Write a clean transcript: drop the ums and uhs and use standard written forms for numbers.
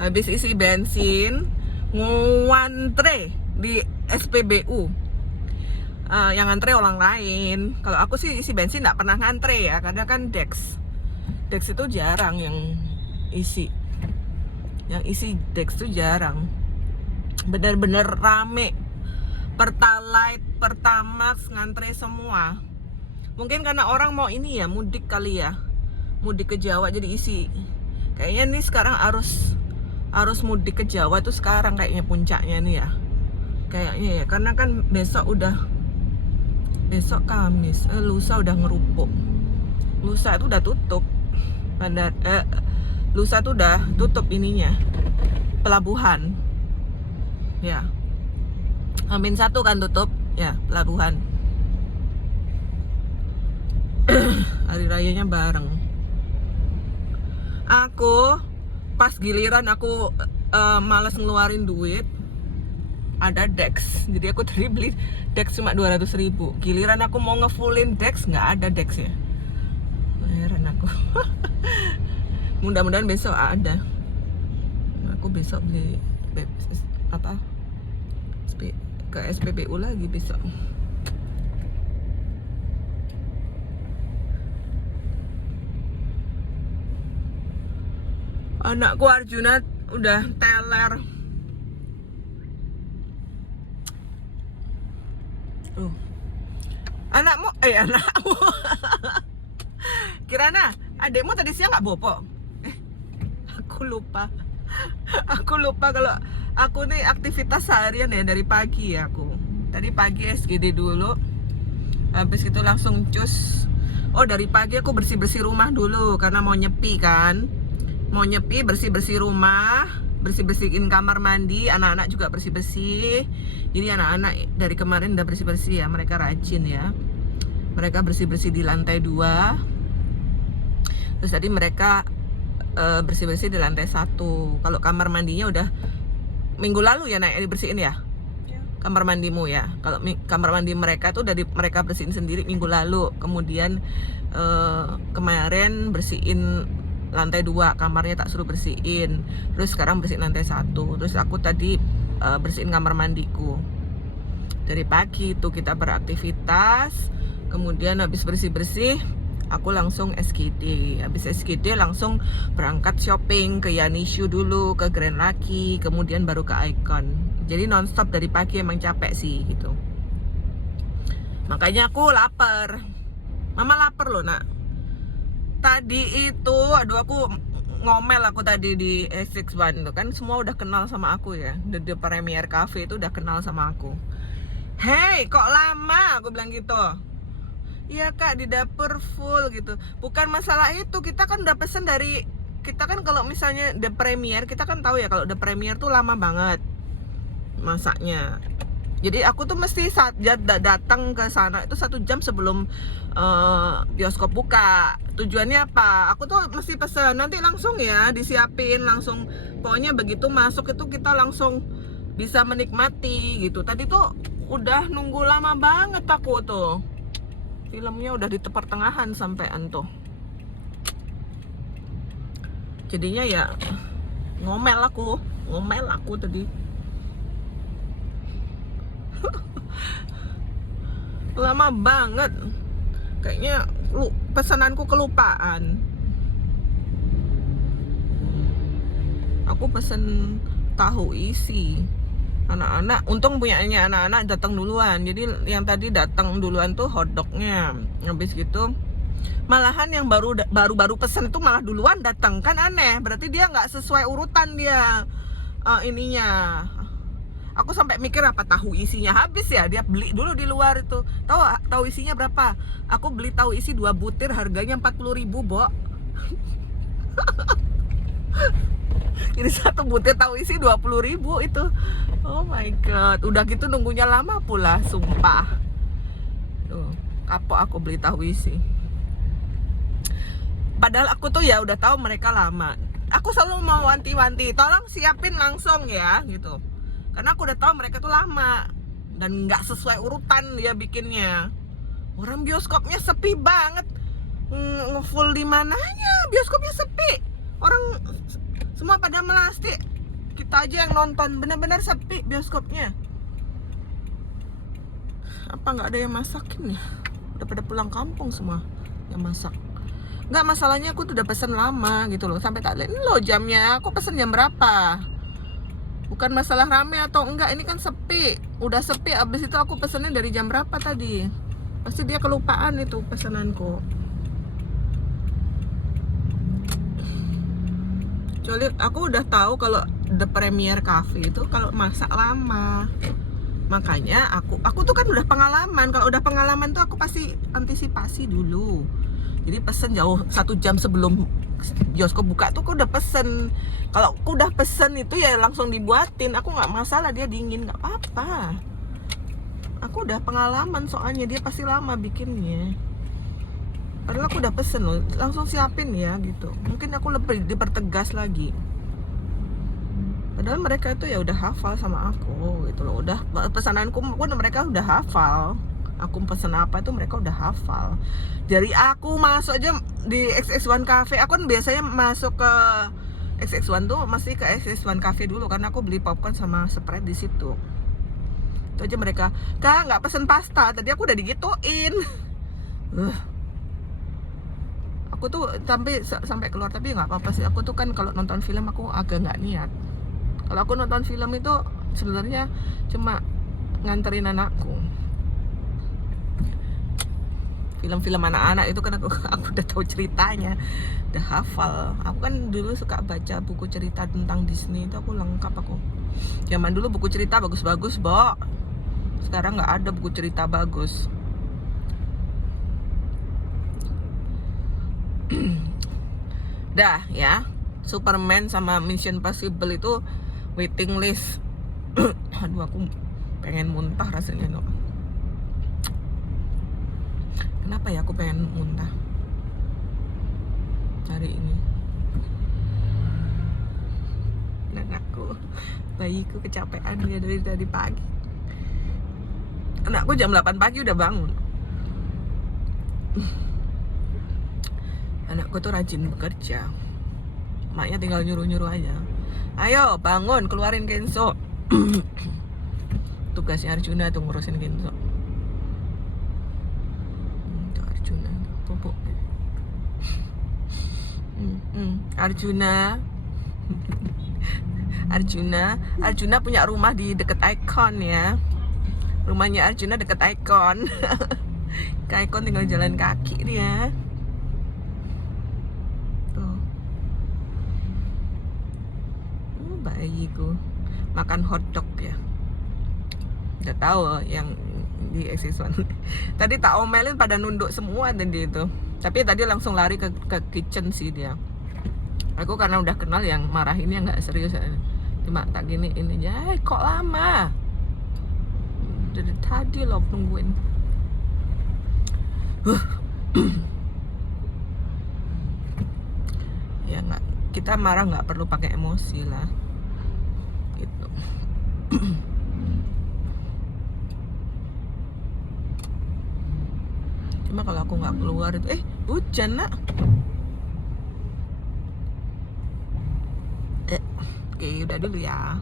Habis isi bensin, ngantre di SPBU. Yang ngantre orang lain. Kalau aku sih isi bensin nggak pernah ngantre ya, karena kan Dex itu jarang yang isi. Yang isi Dex itu jarang. Bener-bener rame. Pertalite, Pertamax ngantre semua. Mungkin karena orang mau ini ya, mudik kali ya. Mudik ke Jawa jadi isi. Kayaknya nih sekarang arus mudik ke Jawa tuh sekarang kayaknya puncaknya nih ya. Kayaknya ya, karena kan besok Kamis, lusa udah ngerupuk. Lusa itu udah tutup. Lusa tuh udah tutup ininya. Pelabuhan. Ya. H-1 kan tutup, ya, pelabuhan. Hari rayanya bareng. Aku pas giliran aku malas ngeluarin duit, ada Dex. Jadi aku tadi beli Dex cuma 200.000. Giliran aku mau ngefullin Dex, nggak ada Dex ya. Heran aku. Mudah-mudahan besok ada. Aku besok beli apa? Ke SPBU lagi besok. Anakku Arjuna udah teler. Anakmu. Kirana, adekmu tadi siang nggak bobo? Aku lupa. Aku lupa kalau aku nih aktivitas seharian ya dari pagi ya aku. Tadi pagi SGD dulu. Habis itu langsung cus. Oh, dari pagi aku bersih-bersih rumah dulu karena mau nyepi kan. Mau nyepi, bersih-bersih rumah, bersih-bersihin kamar mandi, anak-anak juga bersih-bersih. Jadi anak-anak dari kemarin udah bersih-bersih ya, mereka rajin ya. Mereka bersih-bersih di lantai 2. Terus tadi mereka bersih-bersih di lantai 1. Kalau kamar mandinya udah minggu lalu ya naik dibersihin ya. Kamar mandimu ya. Kalau kamar mandi mereka tuh mereka bersihin sendiri minggu lalu. Kemudian kemarin bersihin lantai 2, kamarnya tak suruh bersihin. Terus sekarang bersihin lantai 1. Terus aku tadi bersihin kamar mandiku. Dari pagi itu kita beraktivitas. Kemudian habis bersih-bersih, aku langsung SGD. Habis SGD langsung berangkat shopping ke Yanishu dulu, ke Grand Lucky, kemudian baru ke Icon. Jadi nonstop dari pagi, emang capek sih gitu. Makanya aku lapar. Mama lapar loh nak. Tadi itu, aku ngomel aku tadi di X61 tuh kan, semua udah kenal sama aku ya. The Premier Cafe itu udah kenal sama aku. Hey, kok lama? Aku bilang gitu. Iya kak, di dapur full gitu. Bukan masalah itu, kita kan udah pesen dari, kita kan kalau misalnya The Premier, kita kan tahu ya kalau The Premier tuh lama banget masaknya. Jadi aku tuh mesti saat datang ke sana itu 1 jam sebelum bioskop buka. Tujuannya apa? Aku tuh mesti pesen, nanti langsung ya disiapin langsung. Pokoknya begitu masuk itu kita langsung bisa menikmati gitu. Tadi tuh udah nunggu lama banget aku tuh. Filmnya udah di pertengahan sampean tuh. Jadinya ya ngomel aku tadi. Lama banget. Kayaknya pesananku kelupaan. Aku pesen tahu isi. Anak-anak, untung punyanya anak-anak datang duluan. Jadi yang tadi datang duluan tuh hotdognya. Habis gitu malahan yang baru pesen itu malah duluan datang, kan aneh. Berarti dia nggak sesuai urutan dia ininya. Aku sampai mikir apa tahu isinya habis ya, dia beli dulu di luar itu. Tahu isinya berapa? Aku beli tahu isi 2 butir harganya 40.000, Bo. Jadi 1 butir tahu isi 20.000 itu. Oh my god, udah gitu nunggunya lama pula, sumpah. Tuh, kapok aku beli tahu isi. Padahal aku tuh ya udah tahu mereka lama. Aku selalu mau wanti-wanti, tolong siapin langsung ya gitu. Karena aku udah tahu mereka tuh lama dan nggak sesuai urutan dia bikinnya. Orang bioskopnya sepi banget, ngefull di mananya bioskopnya sepi. Orang Semua pada melasti. Kita aja yang nonton, benar-benar sepi bioskopnya. Apa nggak ada yang masakin ya? Udah pada pulang kampung semua yang masak. Nggak, masalahnya aku tuh udah pesen lama gitu loh. Sampai tak lihat ini loh jamnya, aku pesen jam berapa. Bukan masalah rame atau enggak, ini kan sepi. Udah sepi, abis itu aku pesennya dari jam berapa tadi. Pasti dia kelupaan itu pesananku. Kecuali aku udah tahu kalau The Premier Cafe itu kalau masak lama. Makanya aku tuh kan udah pengalaman. Kalau udah pengalaman tuh aku pasti antisipasi dulu. Jadi pesen jauh 1 jam sebelum bioskop buka tuh aku udah pesen. Kalau aku udah pesen itu ya langsung dibuatin. Aku nggak masalah dia dingin, nggak apa-apa. Aku udah pengalaman soalnya dia pasti lama bikinnya. Padahal aku udah pesen loh, langsung siapin ya gitu. Mungkin aku lebih dipertegas lagi. Padahal mereka itu ya udah hafal sama aku gitu loh. Udah pesananku pun mereka udah hafal. Aku pesen apa itu mereka udah hafal. Dari aku masuk aja di XX1 Cafe, aku kan biasanya masuk ke XX1 tuh mesti ke XX1 Cafe dulu karena aku beli popcorn sama Sprite di situ. Itu aja mereka, "Kak, nggak pesen pasta." Tadi aku udah digituin. Aku tuh sampai keluar, tapi nggak apa-apa sih. Aku tuh kan kalau nonton film aku agak nggak niat. Kalau aku nonton film itu sebenarnya cuma nganterin anakku. Film-film anak-anak itu kan aku udah tahu ceritanya, udah hafal. Aku kan dulu suka baca buku cerita tentang Disney, itu aku lengkap aku. Zaman dulu buku cerita bagus-bagus, Bo. Sekarang nggak ada buku cerita bagus. Dah ya, Superman sama Mission Impossible itu waiting list. Aduh, aku pengen muntah rasanya no. Kenapa ya aku pengen muntah hari ini? Anakku, bayiku kecapean dia dari tadi pagi. Anakku jam 8 pagi udah bangun. Anakku tuh rajin bekerja. Maknya tinggal nyuruh-nyuruh aja. Ayo bangun, keluarin Kenzo. Tugasnya Arjuna tuh ngurusin Kenzo. Tuh Arjuna, pupuk. Arjuna punya rumah di deket Icon ya. Rumahnya Arjuna deket Icon. Ke Icon tinggal jalan kaki dia. Bayiku makan hotdog ya. Udah tahu yang di XX1. Tadi tak omelin pada nunduk semua tadi itu. Tapi tadi langsung lari ke kitchen sih dia. Aku karena udah kenal yang marahinnya nggak serius. Cuma tak gini ini ya, kok lama. Dari tadi loh nungguin. Ya nggak, kita marah nggak perlu pakai emosi lah. Gitu. Cuma kalau aku nggak keluar itu hujan nak. Oke, udah dulu ya.